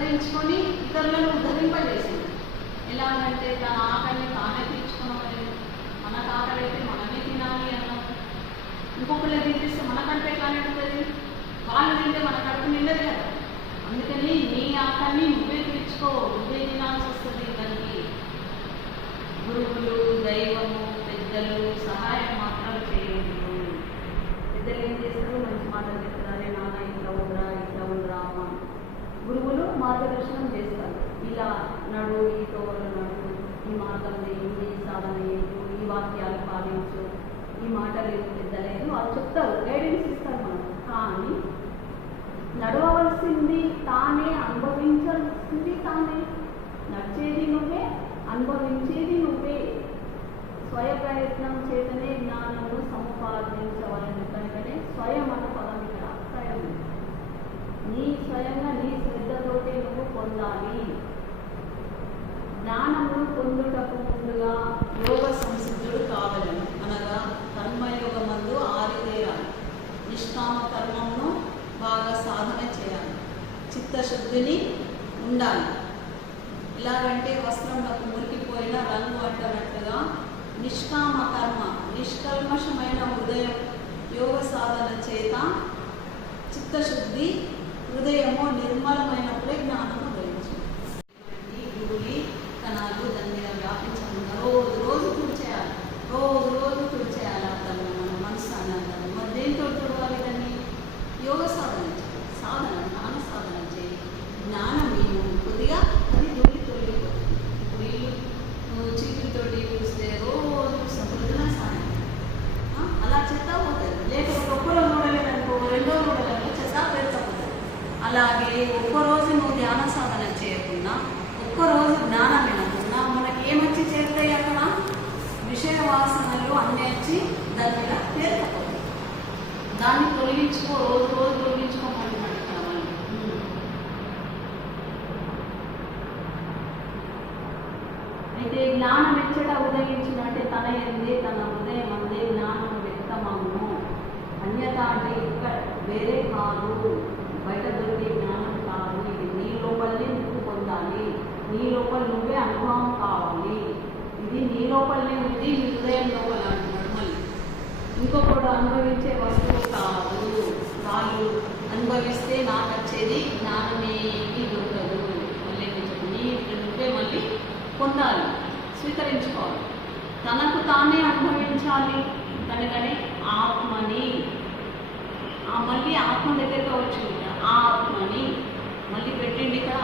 ఉద్ధరించుకొని ఇతరులను ఉద్ధరింపజేసింది. ఎలాగంటే తన ఆకలిని తానే తీర్చుకోవాలి, మన ఆకలి అయితే మనమే తినాలి అన్నాం. ఇంకొకళ్ళు తినిపిస్తే మనకంటే ఎట్లా నిండుతుంది? వాళ్ళు తింటే మన కడుపు నిండదు కదా. అందుకని నీ ఆకలిని నువ్వే తీర్చుకో, నువ్వే తినాల్సి వస్తుంది. దానికి గురువులు, దైవము, పెద్దలు సహాయం మాత్రం చేయలేదు. పెద్దలు ఏం చేస్తారు? మంచి మాటలు చెప్తారే, నాన్న ఇట్లా ఉండరా అమ్మ. గురువులు మార్గదర్శనం చేస్తారు. ఇలా నడు, ఈ తోవలు నడు, ఈ మార్గం లేదు, ఈ సాధన లేదు, ఈ వాక్యాలు పాటించు, ఈ మాట లేదు, పెద్ద లేదు, వాళ్ళు చెప్తారు, గైడెన్స్ ఇస్తారు మనకు. కానీ నడవవలసింది తానే, అనుభవించాల్సింది తానే. నడిచేది నువ్వే, అనుభవించేది నువ్వే. స్వయ ప్రయత్నం చేతనే జ్ఞానము సముపార్జించవలను. కనుకనే స్వయం అన్న పదం ఇక్కడ స్వయం. నీ స్వయంగా నీ శ్రద్ధతోటి నువ్వు పొందాలి. జ్ఞానమును పొందుటకు ముందుగా యోగ సంసిద్ధుడు కావాలని, అనగా కర్మయోగమందు ఆరితేరాలి. నిష్కామ కర్మమును బాగా సాధన చేయాలి. చిత్తశుద్ధిని ఉండాలి. ఎలాగంటే వస్త్రంలోకి మురికిపోయిన రంగు అంటనట్టుగా నిష్కామ కర్మ, నిష్కల్మషమైన హృదయం యోగ సాధన చేత చిత్తశుద్ధి, హృదయము నిర్మలమైనప్పుడే జ్ఞానం ఉదయించింది. గురువులి కణాలు దాని మీద వ్యాపించకుండా రోజు తుడిచేయాలి, రోజు తుడిచేయాలి. అర్థం మన మనసు అన్నదాన్ని మరి దేంతో తుడవాలి? దాన్ని యోగ సాధన చేయాలి. జ్ఞాన సాధన చేయి. జ్ఞానం కొద్దిగా అది తొలిగిపోతుంది. ఇప్పుడు ఇల్లు నువ్వు చీపులతోటి చూస్తే రోజు సమృద్ధిగా సాధన అలా చెత్త పోతుంది. లేకపోతే ఒక్కరో చూడలేదనుకో, రెండో చూడలేదు, చెత్త పెడతాపోతుంది. అలాగే ఒక్కరోజు నువ్వు ధ్యాన సాధన చేయకుండా, ఒక్కరోజు జ్ఞానం వినకుండా మనకి ఏమొచ్చి చేరుతాయి? అక్కడ విషయ వాసనలు అన్నీ వచ్చి దాని మీద పేరుకపోతాయి. దాన్ని తొలగించుకో, రోజు తొలగించుకోమంటున్నాడు ఇక్కడ వాళ్ళు. అయితే జ్ఞానం ఎచ్చట ఉదయించినట్టే తన ఎందే, తన హృదయం అందే జ్ఞానం వ్యక్తమవును. అన్యత అంటే ఇక్కడ వేరే కాదు, బయట దొరికే జ్ఞానం కాదు. ఇది నీ లోపలనే నువ్వు పొందాలి, నీ లోపల నువ్వే అనుభవం కావాలి. ఇది నీ లోపలనే ఉంది, నీ హృదయం లోపల అంటున్నాడు. మళ్ళీ ఇంకొకడు అనుభవించే వస్తువు కాదు. వాళ్ళు అనుభవిస్తే నాకు వచ్చేది జ్ఞానమేమీ దొరకదు. మళ్ళీ నీ నువ్వే మళ్ళీ పొందాలి, స్వీకరించుకోవాలి, తనకు తానే అనుభవించాలి. కనుకనే ఆత్మని మళ్ళీ ఆత్మ దగ్గరగా వచ్చింది. ఆ ఆత్మని మళ్ళీ పెట్టింది ఇక్కడ.